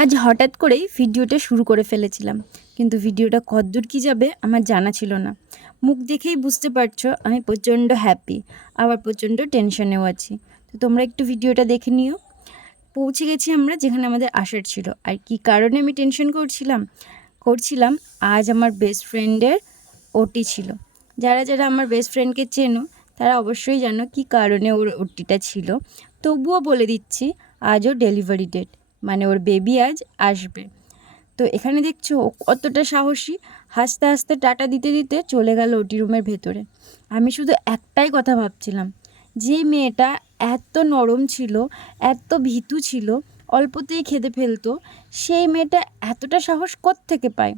আজ হঠাৎ করেই ভিডিওটা শুরু করে ফেলেছিলাম, কিন্তু ভিডিওটা কতদূর কী যাবে আমার জানা ছিল না। মুখ দেখেই বুঝতে পারছো আমি প্রচণ্ড হ্যাপি, আবার প্রচণ্ড টেনশনেও আছি। তো তোমরা একটু ভিডিওটা দেখে নিও। পৌঁছে গেছি আমরা যেখানে আমাদের আসার ছিল। আর কী কারণে আমি টেনশন করছিলাম আজ আমার বেস্ট ফ্রেন্ডের ওটি ছিল। যারা যারা আমার বেস্ট ফ্রেন্ডকে চেনো তারা অবশ্যই জানো কী কারণে ওর ওটিটা ছিল। তবুও বলে দিচ্ছি, আজও ডেলিভারি ডেট, মানে ওর বেবি আজ আসবে। তো এখানে দেখছো ও কতটা সাহসী, হাসতে হাসতে টাটা দিতে দিতে চলে গেল ওটি রুমের ভেতরে। আমি শুধু একটাই কথা ভাবছিলাম, যে মেয়েটা এত নরম ছিল, এত ভীতু ছিল, অল্পতেই খেতে ফেলতো, সেই মেয়েটা এতটা সাহস কোত্থেকে পায়।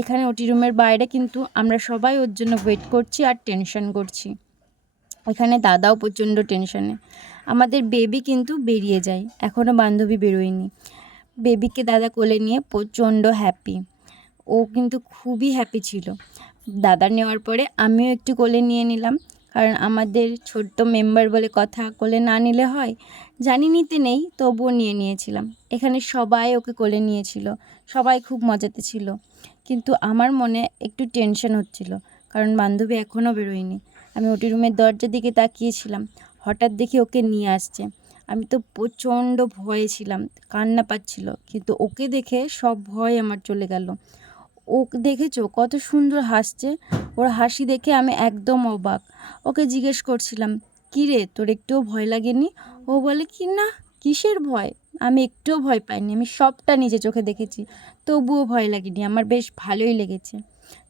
এখানে ওটি রুমের বাইরে কিন্তু আমরা সবাই ওর জন্য ওয়েট করছি আর টেনশন করছি। এখানে দাদাও প্রচণ্ড টেনশনে। আমাদের বেবি কিন্তু বেরিয়ে যায়, এখনও বান্ধবী বেরোয়নি। বেবিকে দাদা কোলে নিয়ে প্রচণ্ড হ্যাপি, ও কিন্তু খুবই হ্যাপি ছিল। দাদা নেওয়ার পরে আমিও একটু কোলে নিয়ে নিলাম, কারণ আমাদের ছোট্ট মেম্বার বলে কথা, কোলে না নিলে হয়। জানি নিতে নেই, তবুও নিয়েছিলাম। এখানে সবাই ওকে কোলে নিয়েছিল, সবাই খুব মজাতে ছিল। কিন্তু আমার মনে একটু টেনশন হচ্ছিল, কারণ বান্ধবী এখনও বেরোয়নি। আমি ওটি রুমের দরজার দিকে তাকিয়েছিলাম, হঠাৎ দেখি ওকে নিয়ে আসছে। আমি তো প্রচণ্ড ভয়ে ছিলাম, কান্না পাচ্ছিল, কিন্তু ওকে দেখে সব ভয় আমার চলে গেল। ও দেখেছো কত সুন্দর হাসছে, ওর হাসি দেখে আমি একদম অবাক। ওকে জিজ্ঞেস করছিলাম, কী রে তোর একটুও ভয় লাগেনি? ও বলে কি, না, কিসের ভয়, আমি একটুও ভয় পাইনি, আমি সবটা নিজে চোখে দেখেছি, তবুও ভয় লাগেনি, আমার বেশ ভালোই লেগেছে।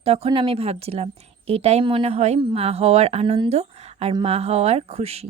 তখন আমি ভাবছিলাম, এটাই মনে হয় মা হওয়ার আনন্দ আর মা হওয়ার খুশি।